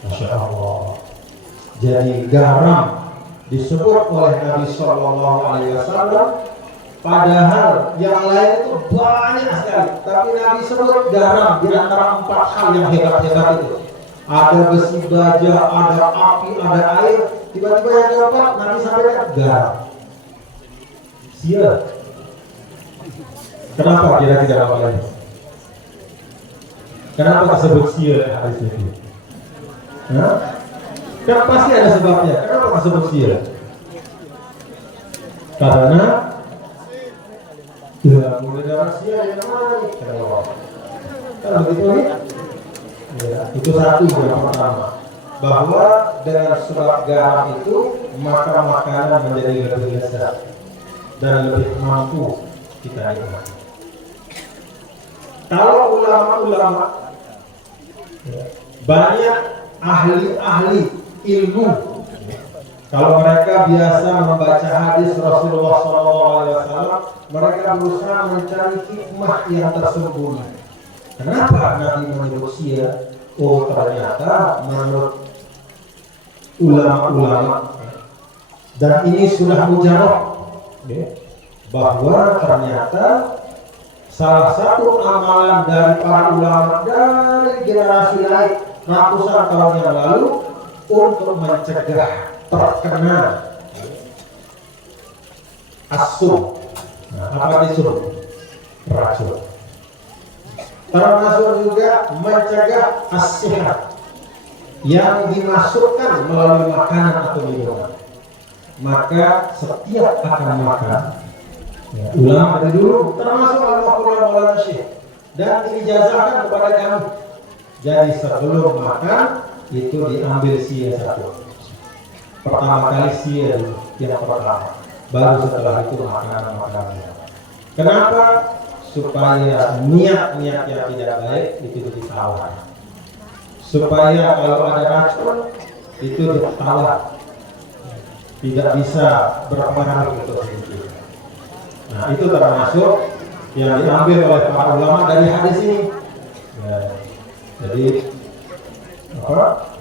Masya Allah. Jadi garam disebut oleh Nabi Sallallahu Alaihi Wasallam. Padahal yang lain itu banyak sekali, tapi Nabi sebut garam di antara 4 hal yang hebat-hebat itu. Ada besi baja, ada api, ada air. Tiba-tiba yang keempat Nabi sampaikan garam. Sia. Kenapa kira-kira awalnya? Kenapa disebut sia hadis ini? Kan pasti ada sebabnya. Kenapa disebut sia? Karena ya, mulai dari sia yang naik. Kan begitu nih? Ya, itu satu yang pertama. Bahwa dengan sebab garam itu maka makanan menjadi lebih lezat dan lebih mampu kita nikmati. Kalau ulama-ulama banyak ahli-ahli ilmu, kalau mereka biasa membaca hadis Rasulullah SAW, mereka berusaha mencari hikmah yang tersembunyi. Kenapa Nabi menyebut sia? Oh, ternyata menurut ulama-ulama, dan ini sudah mujarab, bahwa ternyata salah satu amalan dari para ulama dari generasi lain ratusan tahun yang lalu untuk mencegah terkena asum. Apa itu? Racun. Termasuk juga mencegah as-sihat yang dimasukkan melalui makanan atau minuman. Maka setiap akan makan, ulama dari dulu termasuk ulama Syekh, dan dijazahkan kepada kami. Jadi sebelum makan itu diambil sia satu. Pertama kali sia yang pertama, baru setelah itu makanan. Kenapa? Supaya niat-niat yang tidak baik itu ditawar. Supaya kalau ada racun itu ditawar, tidak bisa berpengaruh untuk hidup. Nah, itu termasuk yang diambil oleh para ulama dari hadis ini. Ya, jadi apa?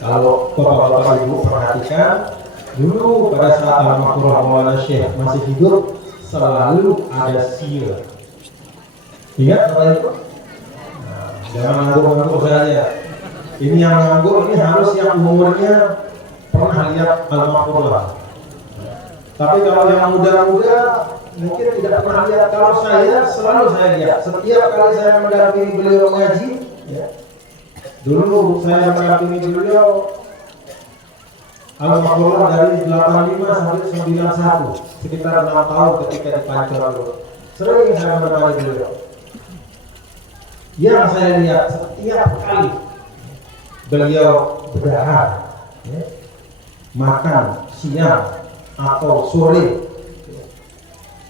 Kalau bapak-bapak ibu perhatikan, dulu pada saat Al-Makruh Maulana Syekh masih hidup, selalu ada sia. Ingat apa itu? Nah, jangan ngangguk-ngangguk saja. Ini yang ngangguk ini harus yang umurnya pernah lihat Al-Makruh. Tapi kalau yang muda-muda mungkin tidak pernah lihat. Kalau saya selalu saya lihat. Setiap kali saya mendampingi beliau mengaji, ya. Dulu saya mendampingi beliau Al-Makruh dari 85 sampai 91, sekitar 6 tahun ketika di Pancor. Sering saya menemani beliau. Yang saya lihat setiap kali beliau berdahar, makan siang atau sore,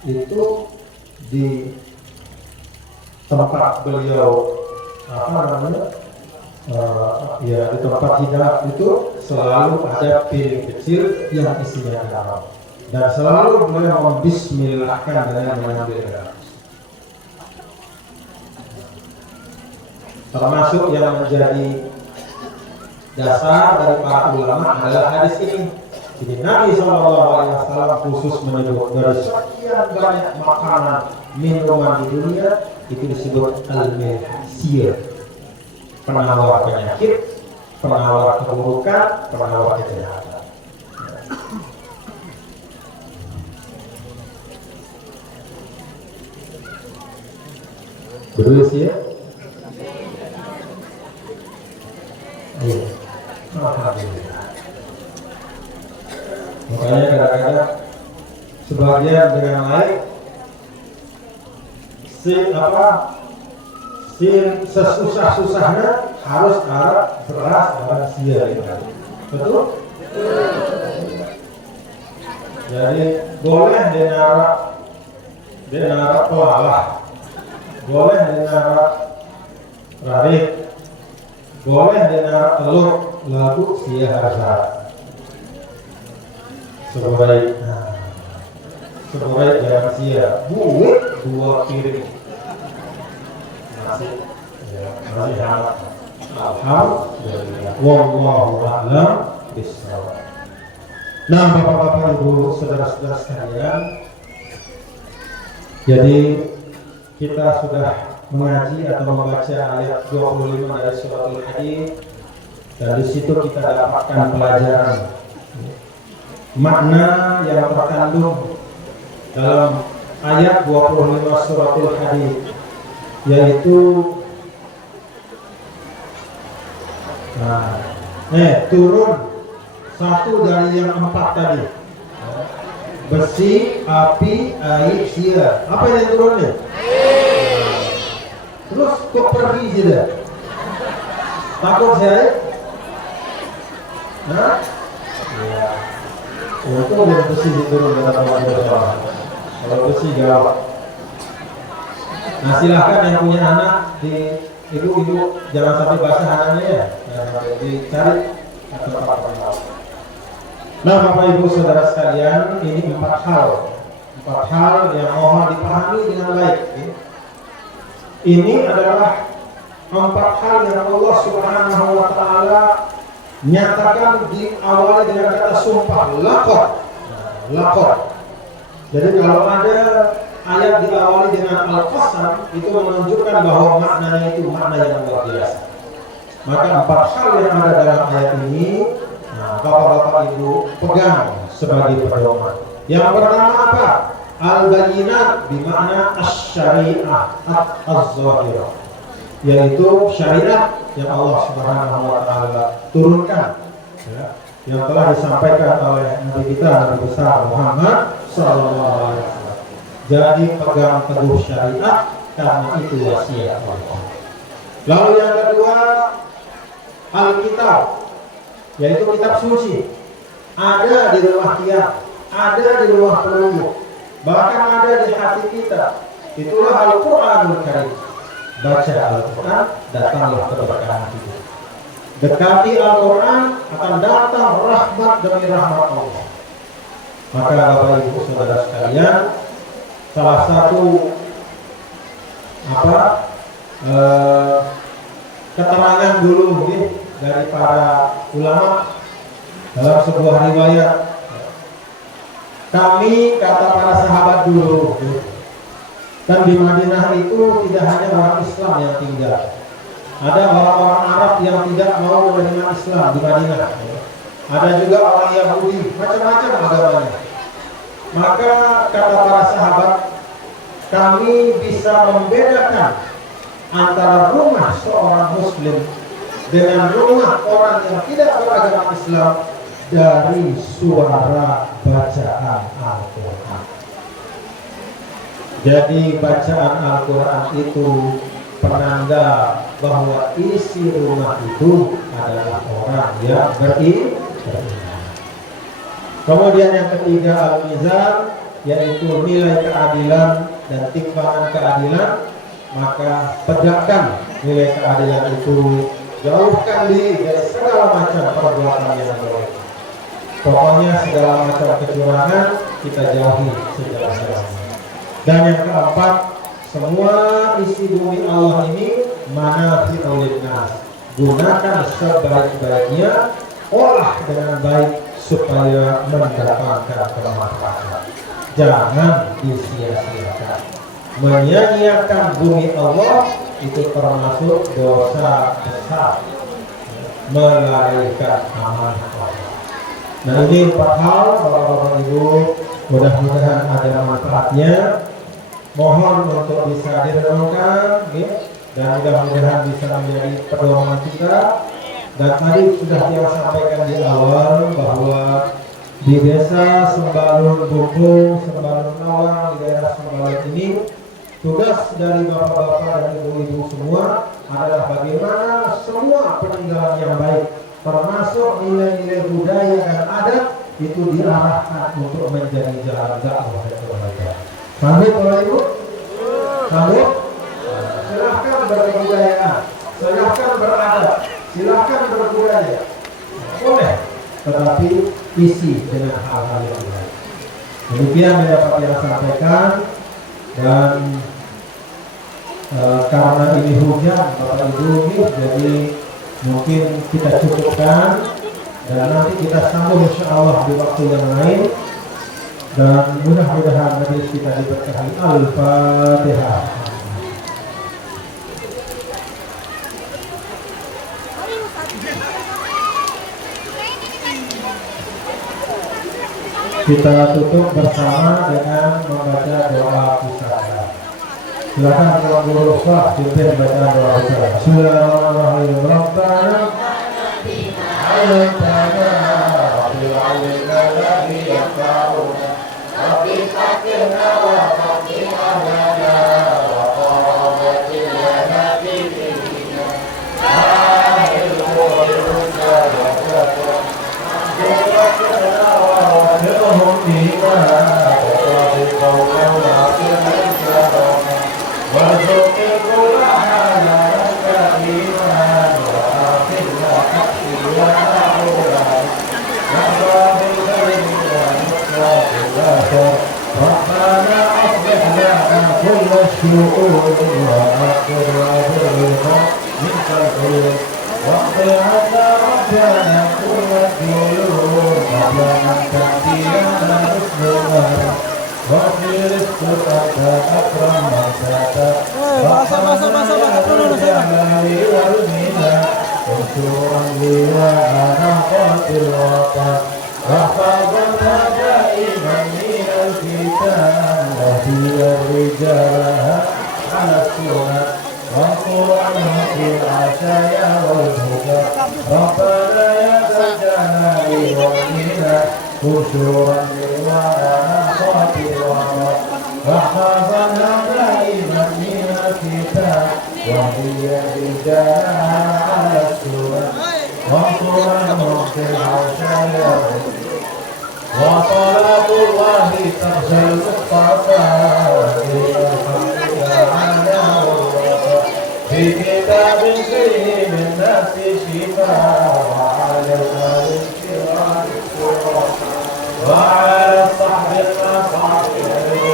itu di tempat beliau ya di tempat hidup itu selalu ada piring kecil yang isinya garam, dan selalu beliau membismillahkan dengan mengambil garam. Termasuk yang menjadi dasar dari para ulama adalah hadis ini. Jadi Nabi SAW khusus menyebut dari sekian banyak makanan, minuman di dunia itu disebut al-mesir, penawar penyakit, penawar keburukan, penawar kejahatan. Betul sih ya? Alhamdulillah. Makanya kadang-kadang sebagian dengan lain sesusah-susahnya harus ada beras dan sia. Betul? Jadi boleh denara pelalah, boleh denara rarik, boleh denara telur, lalu sia harus ada. Sebaik jangan sia, buat 2 piring nasi, nasi hangat. Alhamdulillah. Wallahu a'lam bishawab. Nah, bapak-bapak, ibu, saudara-saudara sekalian, jadi kita sudah mengaji atau membaca ayat 25 dari surat Al-Hadid, dan di situ kita dapatkan pelajaran makna yang terkandung dalam ayat 25 surat Al-Hadid, yaitu turun satu dari yang 4 tadi, besi, api, air, sia. Apa yang turunnya? Terus kok pergi saja? Takut saya? Hah? Ya. Itu yang besi turun dalam Allah. Kalau besi gawat. Nah, silahkan yang punya anak, di ibu-ibu jangan sampai basah anaknya ya. Jangan sampai dicari atau apa-apa. Nah, Bapak Ibu Saudara sekalian, ini 4 hal yang mohon dipahami dengan baik. Ini adalah 4 hal yang Allah Subhanahu wa Ta'ala nyatakan diawali dengan kata sumpah, laqad. Jadi kalau ada ayat diawali dengan al-qasam, itu menunjukkan bahwa maknanya itu makna yang luar biasa. Maka 4 hal yang ada dalam ayat ini, bapak-bapak ibu pegang sebagai pedoman. Yang pertama apa? Al-bayyinat bermakna asy-syari'ah az-zahirah, yaitu syariat yang Allah Subhanahu wa Ta'ala turunkan, ya, yang telah disampaikan oleh Nabi kita, Nabi besar Muhammad sallallahu alaihi wasallam. Jadi pegang teguh syariat, karena itu wasiat Allah. Lalu yang kedua, Alkitab, yaitu kitab suci, ada di rumah tiap, ada di rumah peluru, bahkan ada di hati kita. Itulah Al-Quranul Karim. Baca Al-Quran, datanglah keberkahan hidup. Dekati Al-Quran, akan datang rahmat demi rahmat Allah. Maka Bapak Ibu Saudara sekalian, salah satu keterangan dulu mungkin dari para ulama dalam sebuah riwayat, kami, kata para sahabat dulu, dan di Madinah itu tidak hanya orang Islam yang tinggal, ada orang-orang Arab yang tidak mau menerima Islam di Madinah, ada juga orang Yahudi, macam-macam agamanya. Maka kata para sahabat, kami bisa membedakan antara rumah seorang Muslim dengan rumah orang yang tidak beragama Islam dari suara bacaan Al-Quran. Jadi bacaan Al-Quran itu penanda bahwa isi rumah itu adalah orang yang beriman. Kemudian yang ketiga, Al-Mizan, yaitu nilai keadilan dan timbangan keadilan, maka tegakkan nilai keadilan itu, jauhkan diri dari segala macam perbuatan yang buruk. Pokoknya segala macam kecurangan kita jauhi sejelas-jelasnya. Dan yang keempat, semua isi bumi Allah ini manafi'ul linnas, gunakan sebaik-baiknya, olah dengan baik supaya mendapatkan kemanfaatan. Jangan disia-siakan. Menyia-nyiakan bumi Allah itu termasuk dosa besar, melalaikan amanah Allah. Nah, ini 4 hal Bapak-bapak Ibu, mudah-mudahan ada manfaatnya. Mohon untuk bisa direnungkan, dan mudah-mudahan bisa menjadi pedoman kita. Dan tadi sudah dia sampaikan di awal bahwa di desa Sembalun Bukung, Sembalun Nawang, di daerah Sembalun ini, tugas dari bapak-bapak dan ibu-ibu semua adalah bagaimana semua peninggalan yang baik, termasuk nilai-nilai budaya dan adat, itu diarahkan untuk menjadi jalan dakwah dan kebaikan. Sanggup Bapak Ibu? Sanggup? Silahkan berbudaya, silahkan beradat, silahkan berbudaya, boleh, tetapi isi dengan hal-hal yang baik. Demikian yang dapat saya sampaikan. Dan karena ini hujan Bapak Ibu, jadi mungkin kita cukupkan, dan nanti kita sambung insya Allah di waktu yang lain. Dan mudah-mudahan majelis kita diberkahi. Al-Fatihah. Kita tutup bersama dengan membaca doa pusaka. Silakan kalau guru sah pimpin baca doa pusaka. Bismillahirrahmanirrahim. Rabbana atina fil alaika ladzi yaqauna rabbi hakina wa qina lana wa qawwatin lana fi dinina ahilu wa rujana وَأَنْزِلْهُمْ فِيهَا وَقَدْ قَوْلَوْا عَقِلًا وَارْزُقْ كُلَّ حَالًا كَرِيمًا وَآخِرْنَا حَقِّيًا عُولًا نَحْوَى بِالْخَيْرِ وَنُصْرَةِ الْآخِرِ رَبَّنَا أَصْلِحْ لَنَا كُلَّ الشُّؤُونِ وَأَخِرْ وَأَبْرِقْنَا مِنْكَ الْخَيْرِ واقض عنا ربنا كل الديون قبل أن تأتينا مسلما واغفر السؤال أكرم من ساتر ربنا يا والمنا انشرا لواءنا قاتل الوطن واحفظنا دائما من الفتن وهي الرجال على السنن وانصر عنهم في العشايا والهدى ربنا يا ذا الجلال والمنى خشوعا لواءنا خاطرنا واحفظنا دائما من الفتن وهي الرجال على السنن وانصر عنهم في العشايا وصلاة الله تخشى المصطفى في كتاب فيه من نفس شفاء وعلى الآل الكرام وعلى الصحب المصاحب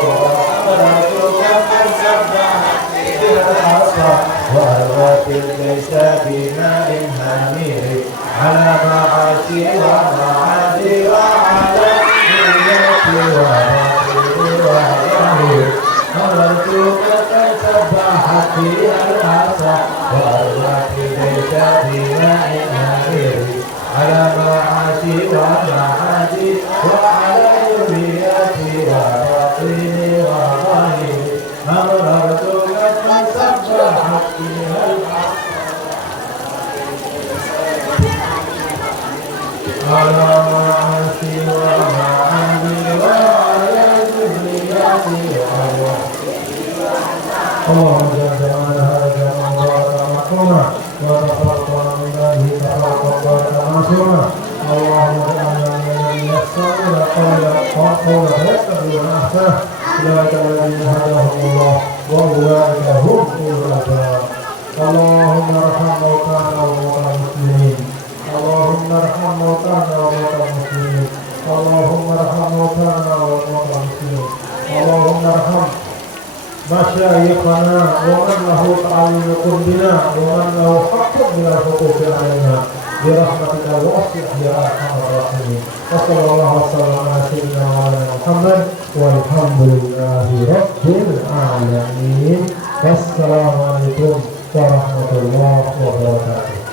وحضرتك من سبحت بالعصا وهوات ليس بماء همير على معاشي ومعادي وعلى نيتي وباطلي وظاهري حضرتك من سبحت بالعصا وهوات ليس بماء همير على معاشي ومعادي وعلى نيتي وباطلي وظاهري حضرتك من سبحت بالعصا على معاشي ومعادي وعلى ذرياتي اللهم جل هذا ما بارك مكرما وتفرقنا من الله تفرقا معصوما اللهم اجعلنا ممن يستمعون قولا ويتبعون أحسنه أولئك الذين هداهم الله وأولئك هم أولو الألباب اللهم ارحم موتانا وموتى المسلمين اللهم ارحم موتانا وموتى المسلمين اللهم ارحم موتانا وموتى المسلمين اللهم ارحم مشايخنا ومن له تعلق بنا ومن له حق من الحقوق علينا برحمتك واسع يا ارحم الراحمين وصلى الله وسلم على سيدنا محمد والحمد لله رب العالمين والسلام عليكم ورحمة الله وبركاته.